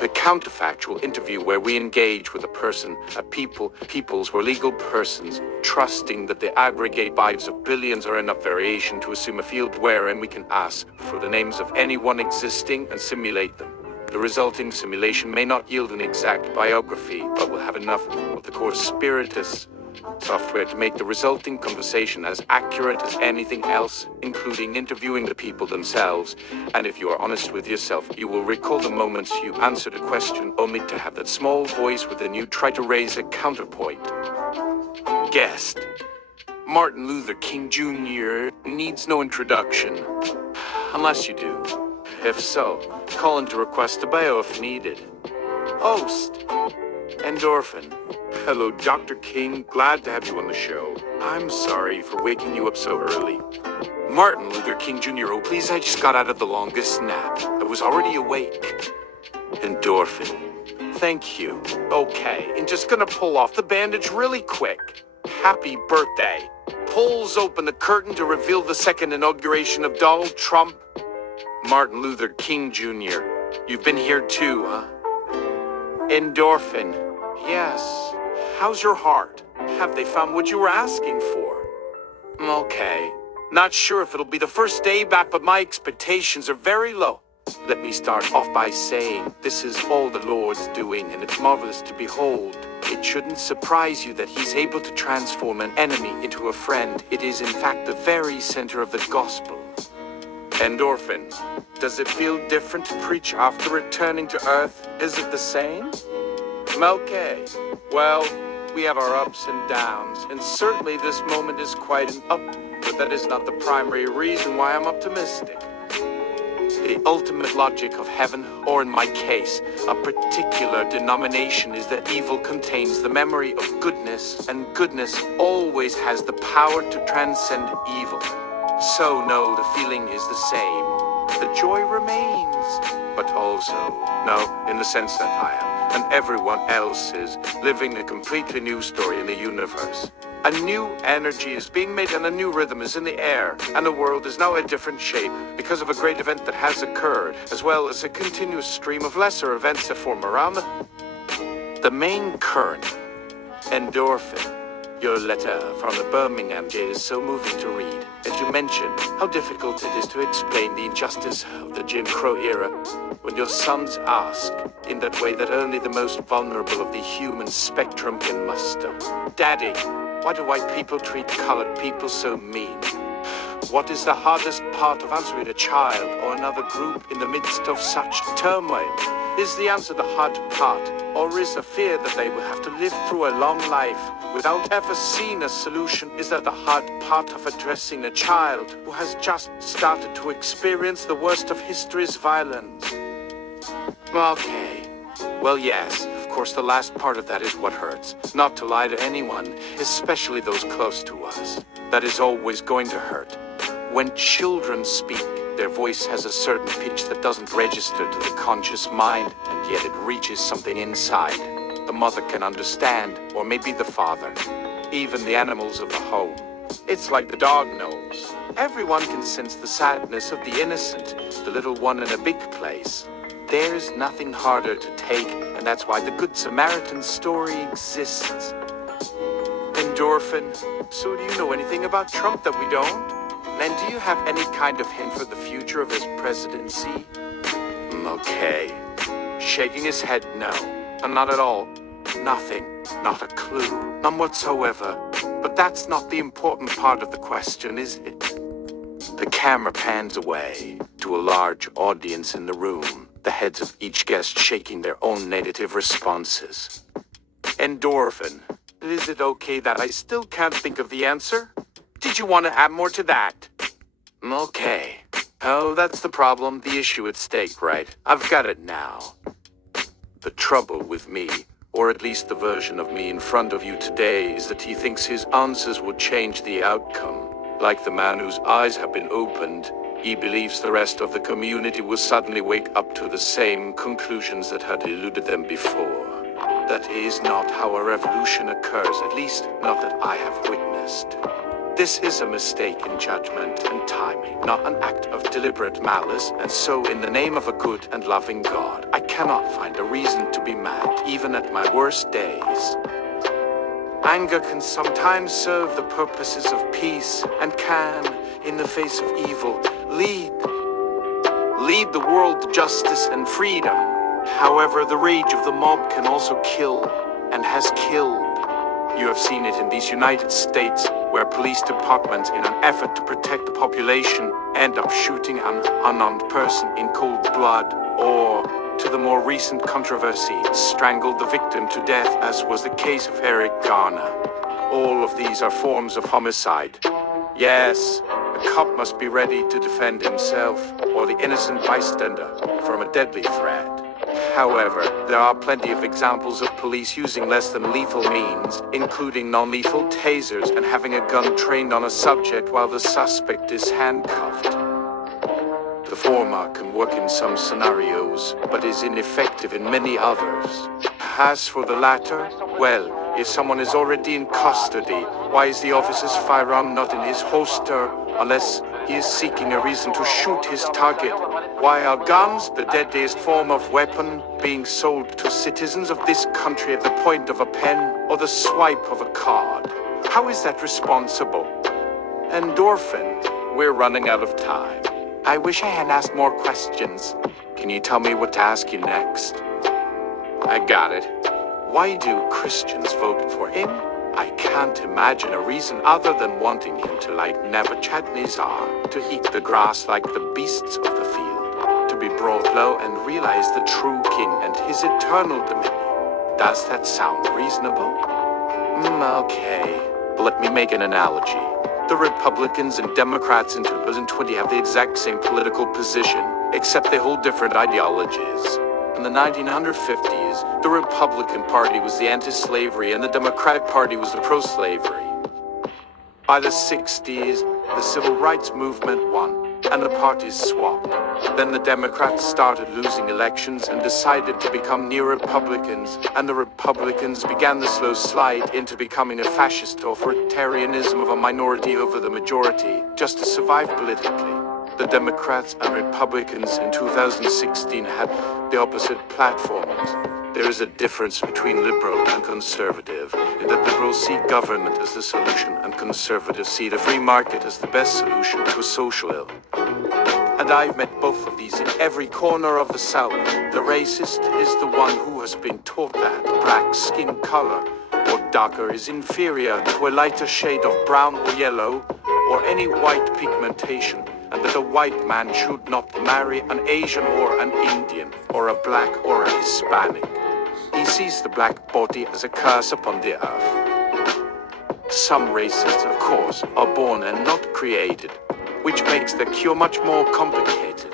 The counterfactual interview where we engage with a person, peoples or legal persons, trusting that the aggregate vibes of billions are enough variation to assume a field wherein we can ask for the names of anyone existing and simulate them. The resulting simulation may not yield an exact biography, but will have enough of the core spiritus software to make the resulting conversation as accurate as anything else, including interviewing the people themselves. And if you are honest with yourself, you will recall the moments you answered a question only to have that small voice within you try to raise a counterpoint. Guest: Martin Luther King Jr. needs no introduction. Unless you do. If so, call in to request a bio if needed. Host: Endorphin. Hello, Dr. King. Glad to have you on the show. I'm sorry for waking you up so early. Martin Luther King Jr. Oh, please, I just got out of the longest nap. I was already awake. Endorphin. Thank you. Okay, and just gonna pull off the bandage really quick. Happy birthday. Pulls open the curtain to reveal the second inauguration of Donald Trump. Martin Luther King Jr. You've been here too, huh? Endorphin. Yes. How's your heart? Have they found what you were asking for? Okay. Not sure if it'll be the first day back, but my expectations are very low. Let me start off by saying this is all the Lord's doing, and it's marvelous to behold. It shouldn't surprise you that he's able to transform an enemy into a friend. It is in fact the very center of the gospel. Endorphin. Does it feel different to preach after returning to Earth? Is it the same? MLK. Well, we have our ups and downs, and certainly this moment is quite an up, but that is not the primary reason why I'm optimistic. The ultimate logic of heaven, or in my case, a particular denomination, is that evil contains the memory of goodness, and goodness always has the power to transcend evil. So no, the feeling is the same. The joy remains, but also, no, in the sense that I am, and everyone else is, living a completely new story in the universe. A new energy is being made and a new rhythm is in the air, and the world is now a different shape because of a great event that has occurred, as well as a continuous stream of lesser events that form around the main current. Endorphin. Your letter from the Birmingham jail is so moving to read. As you mentioned, how difficult it is to explain the injustice of the Jim Crow era when your sons ask, in that way that only the most vulnerable of the human spectrum can muster. Daddy, why do white people treat colored people so mean? What is the hardest part of answering a child or another group in the midst of such turmoil? Is the answer the hard part, or is the fear that they will have to live through a long life without ever seeing a solution? Is that the hard part of addressing a child who has just started to experience the worst of history's violence? Okay. Well, yes, of course the last part of that is what hurts. Not to lie to anyone, especially those close to us. That is always going to hurt. When children speak, their voice has a certain pitch that doesn't register to the conscious mind, and yet it reaches something inside. The mother can understand, or maybe the father, even the animals of the home. It's like the dog knows. Everyone can sense the sadness of the innocent, the little one in a big place. There's nothing harder to take, and that's why the Good Samaritan story exists. Endorphin. So do you know anything about Trump that we don't? And do you have any kind of hint for the future of his presidency? Okay. Shaking his head, no. Not at all. Nothing. Not a clue. None whatsoever. But that's not the important part of the question, is it? The camera pans away to a large audience in the room, the heads of each guest shaking their own negative responses. Endorphin. Is it okay that I still can't think of the answer? Did you want to add more to that? Okay. Oh, that's the problem, the issue at stake, right? I've got it now. The trouble with me, or at least the version of me in front of you today, is that he thinks his answers will change the outcome. Like the man whose eyes have been opened, he believes the rest of the community will suddenly wake up to the same conclusions that had eluded them before. That is not how a revolution occurs, at least not that I have witnessed. This is a mistake in judgment and timing, not an act of deliberate malice, and so in the name of a good and loving God, I cannot find a reason to be mad, even at my worst days. Anger can sometimes serve the purposes of peace, and can, in the face of evil, lead the world to justice and freedom. However, the rage of the mob can also kill, and has killed. You have seen it in these United States, where police departments, in an effort to protect the population, end up shooting an unarmed person in cold blood, or, to the more recent controversy, strangled the victim to death, as was the case of Eric Garner. All of these are forms of homicide. Yes, a cop must be ready to defend himself, or the innocent bystander, from a deadly threat. However, there are plenty of examples of police using less than lethal means, including non-lethal tasers and having a gun trained on a subject while the suspect is handcuffed. The former can work in some scenarios, but is ineffective in many others. As for the latter, well, if someone is already in custody, why is the officer's firearm not in his holster, unless he is seeking a reason to shoot his target? Why are guns, the deadliest form of weapon, being sold to citizens of this country at the point of a pen or the swipe of a card? How is that responsible? Endorphin, we're running out of time. I wish I had asked more questions. Can you tell me what to ask you next? I got it. Why do Christians vote for him? I can't imagine a reason other than wanting him to, like Nebuchadnezzar, to eat the grass like the beasts of the field, to be brought low and realize the true king and his eternal dominion. Does that sound reasonable? Okay, let me make an analogy. The Republicans and Democrats in 2020 have the exact same political position, except they hold different ideologies. In the 1950s, the Republican Party was the anti-slavery and the Democratic Party was the pro-slavery. By the 60s, the Civil Rights Movement won, and the parties swapped. Then the Democrats started losing elections and decided to become neo-Republicans, and the Republicans began the slow slide into becoming a fascist authoritarianism of a minority over the majority, just to survive politically. The Democrats and Republicans in 2016 had the opposite platforms. There is a difference between liberal and conservative, in that liberals see government as the solution and conservatives see the free market as the best solution to a social ill. And I've met both of these in every corner of the South. The racist is the one who has been taught that black skin color or darker is inferior to a lighter shade of brown or yellow or any white pigmentation, and that a white man should not marry an Asian or an Indian, or a black or a Hispanic. He sees the black body as a curse upon the earth. Some racists, of course, are born and not created, which makes the cure much more complicated.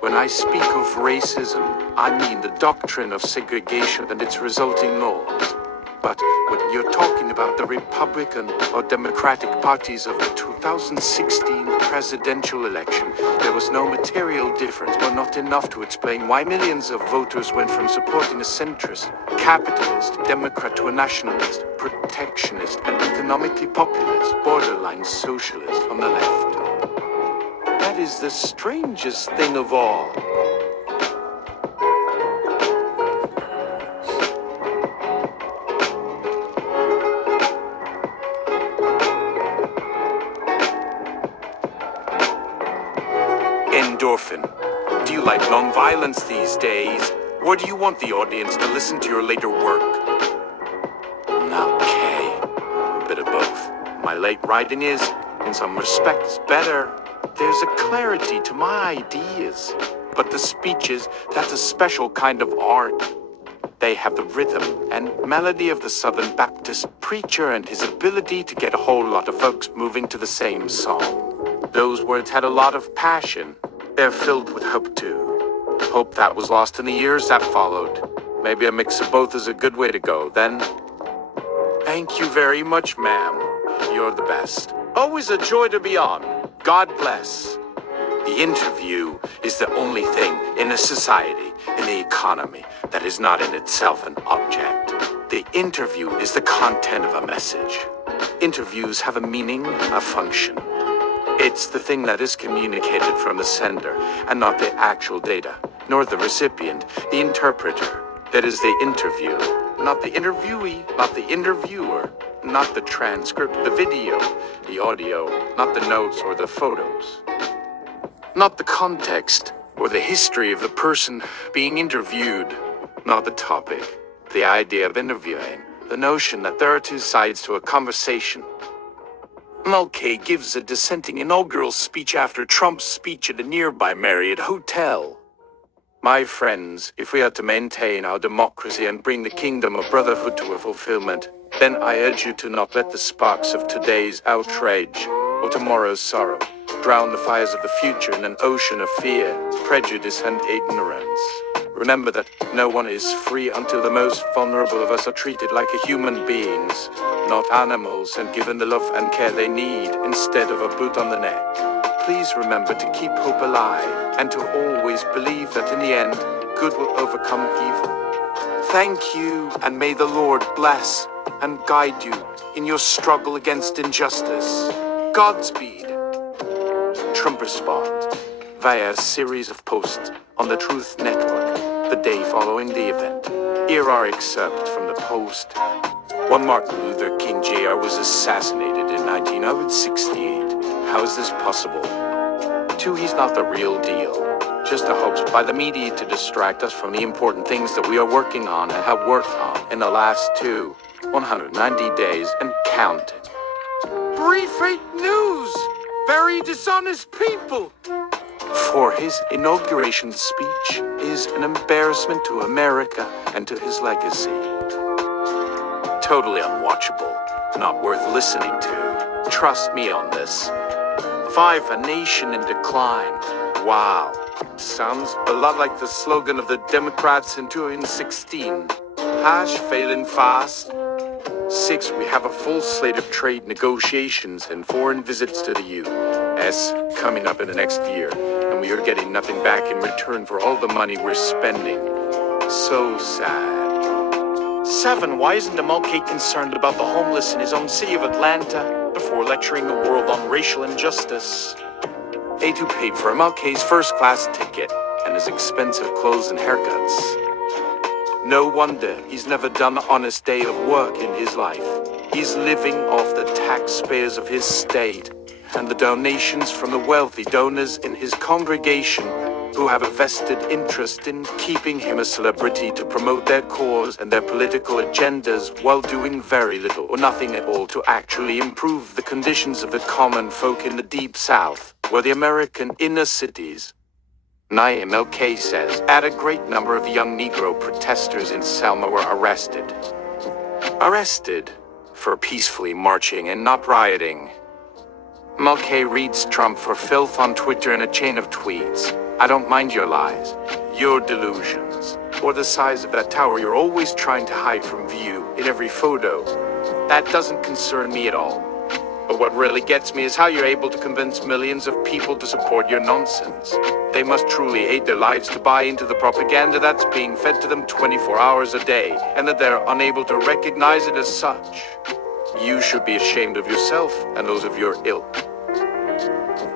When I speak of racism, I mean the doctrine of segregation and its resulting laws. But when you're talking about the Republican or Democratic parties of the 2016 presidential election, there was no material difference, or not enough to explain why millions of voters went from supporting a centrist, capitalist Democrat to a nationalist, protectionist, and economically populist, borderline socialist on the left. That is the strangest thing of all. Endorphin. Do you like nonviolence these days? Or do you want the audience to listen to your later work? Okay, a bit of both. My late writing is, in some respects, better. There's a clarity to my ideas. But the speeches, that's a special kind of art. They have the rhythm and melody of the Southern Baptist preacher and his ability to get a whole lot of folks moving to the same song. Those words had a lot of passion. They're filled with hope too. Hope that was lost in the years that followed. Maybe a mix of both is a good way to go, then. Thank you very much, ma'am. You're the best. Always a joy to be on. God bless. The interview is the only thing in a society, in the economy, that is not in itself an object. The interview is the content of a message. Interviews have a meaning, a function. It's the thing that is communicated from the sender, and not the actual data, nor the recipient, the interpreter. That is the interview, not the interviewee, not the interviewer, not the transcript, the video, the audio, not the notes or the photos. Not the context or the history of the person being interviewed, not the topic, the idea of interviewing, the notion that there are two sides to a conversation. MLK gives a dissenting inaugural speech after Trump's speech at a nearby Marriott hotel. My friends, if we are to maintain our democracy and bring the kingdom of brotherhood to a fulfillment, then I urge you to not let the sparks of today's outrage or tomorrow's sorrow drown the fires of the future in an ocean of fear, prejudice, and ignorance. Remember that no one is free until the most vulnerable of us are treated like human beings, not animals, and given the love and care they need instead of a boot on the neck. Please remember to keep hope alive and to always believe that in the end, good will overcome evil. Thank you, and may the Lord bless and guide you in your struggle against injustice. Godspeed. Trump responds via a series of posts on the Truth Network the day following the event. Here are excerpts from the post. 1. Martin Luther King Jr. was assassinated in 1968. How is this possible? 2. He's not the real deal. Just a hoax by the media to distract us from the important things that we are working on and have worked on in the last 190 days and counting. Brief fake news! Very dishonest people! For his inauguration speech is an embarrassment to America and to his legacy. Totally unwatchable, not worth listening to. Trust me on this. 5. A nation in decline. Wow. Sounds a lot like the slogan of the Democrats in 2016. Failing fast. 6. We have a full slate of trade negotiations and foreign visits to the U.S. coming up in the next year, and we are getting nothing back in return for all the money we're spending. So sad. 7. Why isn't MLK concerned about the homeless in his own city of Atlanta before lecturing the world on racial injustice? 8. Who paid for MLK's first-class ticket and his expensive clothes and haircuts? No wonder he's never done an honest day of work in his life. He's living off the taxpayers of his state and the donations from the wealthy donors in his congregation who have a vested interest in keeping him a celebrity to promote their cause and their political agendas while doing very little or nothing at all to actually improve the conditions of the common folk in the Deep South, where the American inner cities. MLK says, a great number of young Negro protesters in Selma were arrested. Arrested for peacefully marching and not rioting. MLK reads Trump for filth on Twitter in a chain of tweets. I don't mind your lies, your delusions, or the size of that tower you're always trying to hide from view in every photo. That doesn't concern me at all. But what really gets me is how you're able to convince millions of people to support your nonsense. They must truly hate their lives to buy into the propaganda that's being fed to them 24 hours a day, and that they're unable to recognize it as such. You should be ashamed of yourself and those of your ilk.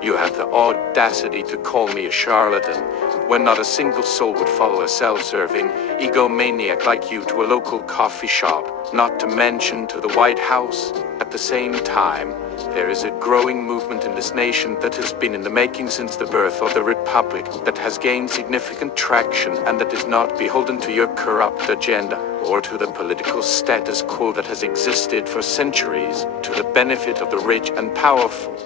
You have the audacity to call me a charlatan, when not a single soul would follow a self-serving egomaniac like you to a local coffee shop, not to mention to the White House. At the same time, there is a growing movement in this nation that has been in the making since the birth of the Republic, that has gained significant traction and that is not beholden to your corrupt agenda or to the political status quo that has existed for centuries to the benefit of the rich and powerful.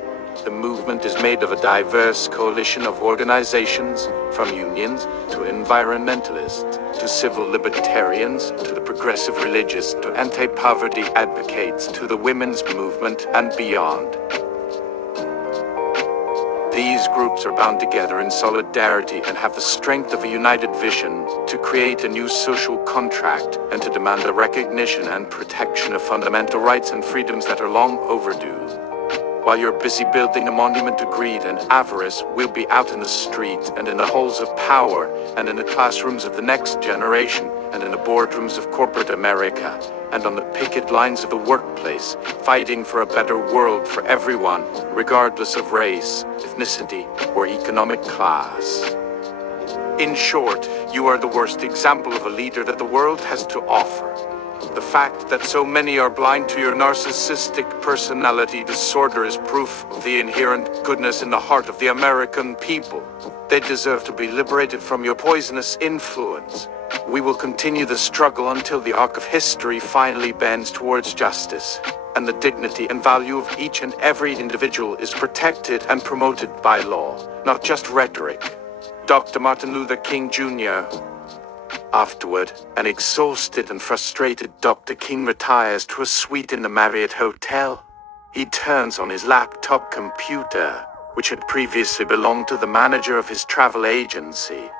The movement is made of a diverse coalition of organizations, from unions to environmentalists, to civil libertarians, to the progressive religious, to anti-poverty advocates, to the women's movement, and beyond. These groups are bound together in solidarity and have the strength of a united vision to create a new social contract and to demand the recognition and protection of fundamental rights and freedoms that are long overdue. While you're busy building a monument to greed and avarice, we'll be out in the street and in the halls of power and in the classrooms of the next generation and in the boardrooms of corporate America and on the picket lines of the workplace, fighting for a better world for everyone, regardless of race, ethnicity, or economic class. In short, you are the worst example of a leader that the world has to offer. The fact that so many are blind to your narcissistic personality disorder is proof of the inherent goodness in the heart of the American people. They deserve to be liberated from your poisonous influence. We will continue the struggle until the arc of history finally bends towards justice, and the dignity and value of each and every individual is protected and promoted by law, not just rhetoric. Dr. Martin Luther King Jr. Afterward, an exhausted and frustrated Dr. King retires to a suite in the Marriott Hotel. He turns on his laptop computer, which had previously belonged to the manager of his travel agency.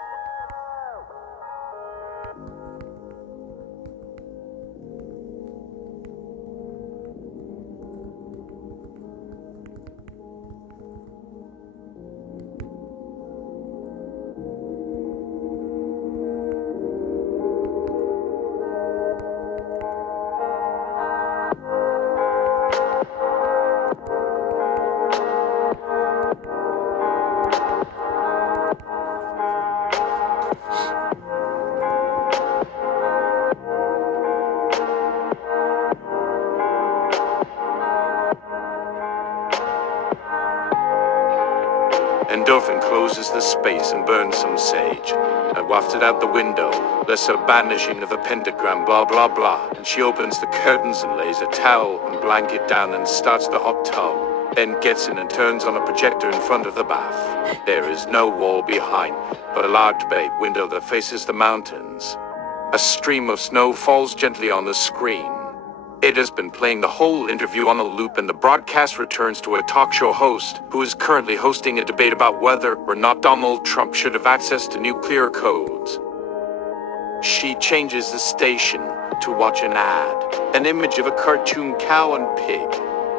Endorphin closes the space and burns some sage. I wafted out the window, lesser banishing of the pentagram, blah blah blah, and she opens the curtains and lays a towel and blanket down and starts the hot tub, then gets in and turns on a projector in front of the bath. There is no wall behind, but a large bay window that faces the mountains. A stream of snow falls gently on the screen. It has been playing the whole interview on a loop, and the broadcast returns to a talk show host who is currently hosting a debate about whether or not Donald Trump should have access to nuclear codes. She changes the station to watch an ad, an image of a cartoon cow and pig.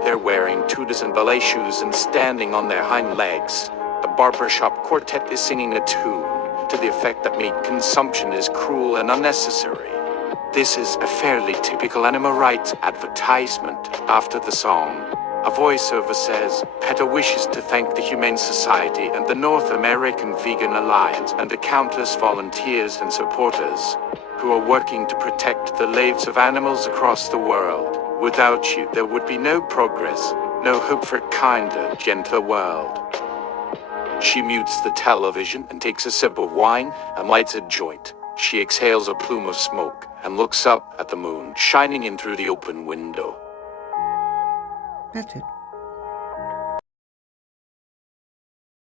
They're wearing tutus and ballet shoes and standing on their hind legs. The barbershop quartet is singing a tune to the effect that meat consumption is cruel and unnecessary. This is a fairly typical animal rights advertisement. After the song, a voiceover says, PETA wishes to thank the Humane Society and the North American Vegan Alliance and the countless volunteers and supporters who are working to protect the lives of animals across the world. Without you, there would be no progress, no hope for a kinder, gentler world. She mutes the television and takes a sip of wine and lights a joint. She exhales a plume of smoke and looks up at the moon shining in through the open window. That's it.